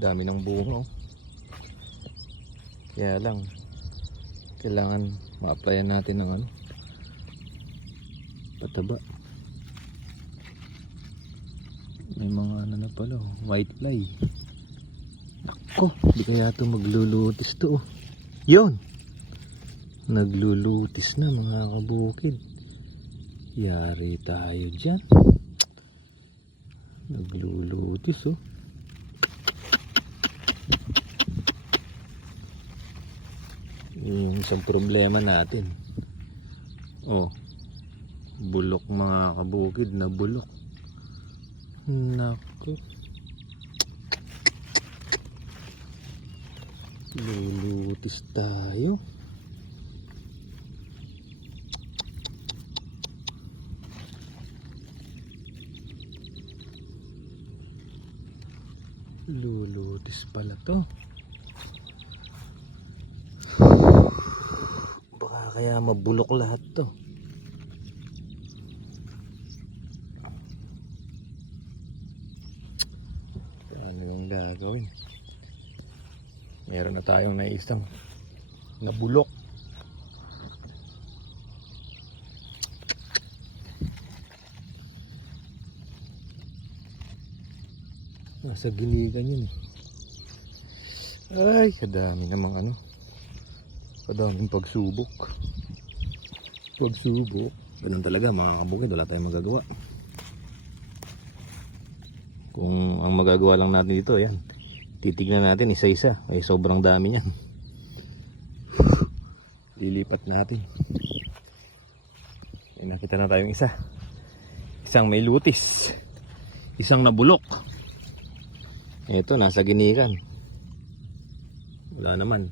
Dami ng bunga oh. Kaya lang, kailangan ma-applyan natin ng ano, pataba. May mga ano na pala, oh, white fly. Nako, di kaya ito maglulutis to. oh. Yun! Naglulutis na mga kabukid. Yari tayo dyan. Naglulutis oh. Yung isang problema natin. Oh. Bulok mga kabukid na bulok. Naku. Lulutis tayo. Lulutis pala to. Kaya mabulok lahat to. Ano yung gagawin? Meron na tayong naisang nabulok. Nasa giligan yun. Ay, kadami namang ano. Kadaming pagsubok. Pagsubok. Ganun talaga mga kabukid, wala tayong magagawa. Kung ang magagawa lang natin dito, yan. Titignan natin isa-isa. Ay, sobrang dami niyan. Lilipat natin. Ay, nakita na tayong isa. Isang may lutis. Isang nabulok. Ito, nasa ginikan. Wala naman.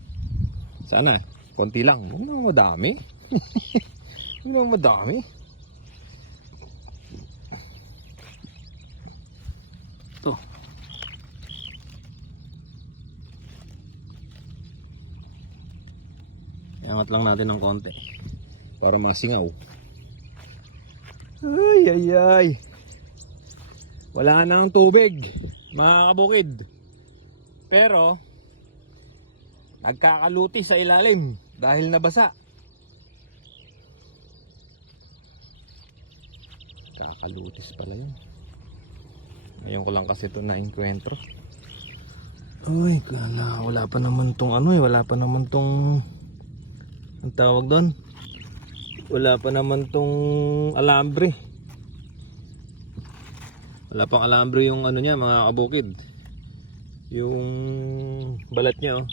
Sana, konti lang. Huwag naman madami. Huwag naman madami. Ito. Iangat lang natin ng konti. Para masingaw. Ay, ay, ay. Wala na ang tubig, mga kabukid. Pero, nagkakaluti sa ilalim dahil nabasa. Kakalutis pala yun. Ngayon ko lang kasi ito na-encuentro. Ay, kala, wala pa naman tong ano eh, wala pa naman tong ang tawag doon. Wala pa naman tong alambre. Wala pang alambre yung ano niya, mga kabukid. Yung balat niya, oh.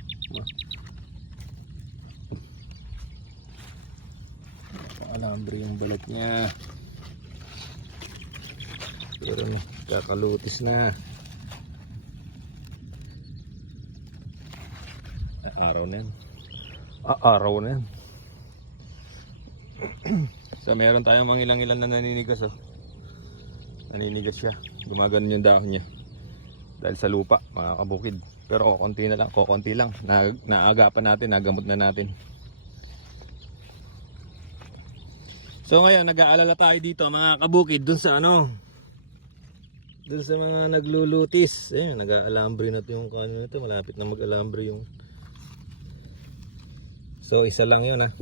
Alambre yung balat niya. Pero na, kakalutis na. Ah, Araw na yan. Ah, araw na yan. so meron tayong mga ilang-ilan na naninigas oh. Naninigas siya. Gumagano yung dahon niya. Dahil sa lupa, mga kabukid. Pero konti na lang, konti lang. Na, naagapan natin, nagamot na natin. So ngayon, nag-aalala tayo dito mga kabukid dun sa ano. Dun sa mga naglulutis. Ayun, nag-aalambre na yung kano nito. Malapit na mag-alambre yung So isa lang yun ha.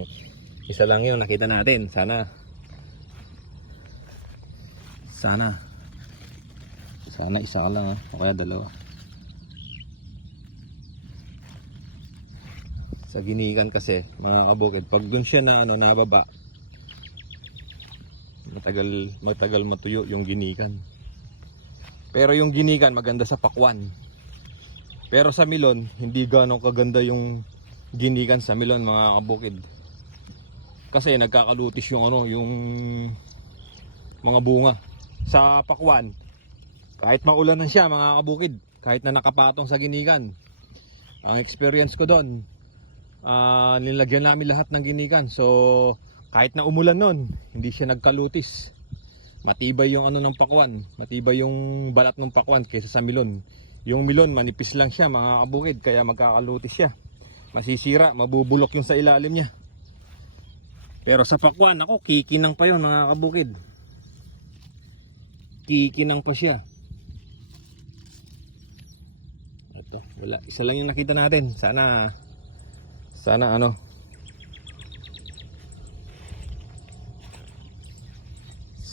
isa lang yun nakita natin. Sana. Sana. Sana isa ka lang ha. O kaya dalawa. Sa ginikan kasi mga kabukid. Pag dun siya na ano nababa. Matagal, matagal matuyo yung ginikan. Pero yung ginikan maganda sa pakwan. Pero sa milon, hindi ganong kaganda yung ginikan sa milon mga kabukid. Kasi nagkakalutis yung ano yung mga bunga. Sa pakwan kahit maulan siya mga kabukid kahit na nakapatong sa ginikan ang experience ko doon ah, nilagyan namin lahat ng ginikan so kahit na umulan nun hindi siya nagkalutis matibay yung ano ng pakwan matibay yung balat ng pakwan kaysa sa milon yung milon manipis lang siya mga kabukid kaya magkakalutis siya masisira, mabubulok yung sa ilalim niya. Pero sa pakwan, ako, kikinang pa yun mga kabukid. Kikinang pa siya. Wala, isa lang yung nakita natin. Sana sana ano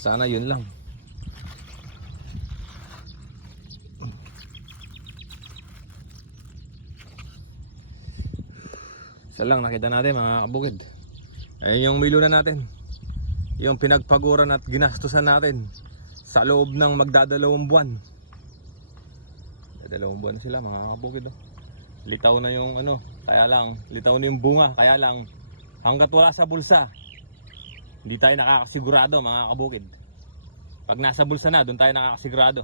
Sana yun lang. Isa lang nakita natin mga kabukid. Ayun yung milunan natin. Yung pinagpaguran at ginastusan natin sa loob ng magdadalawang buwan. Dalawang buwan sila mga kabukid. Oh. Litaw na yung ano, kaya lang, litaw na yung bunga, kaya lang hanggat wala sa bulsa, hindi tayo nakakasigurado mga kabukid. Pag nasa bulsa na, doon tayo nakakasigurado.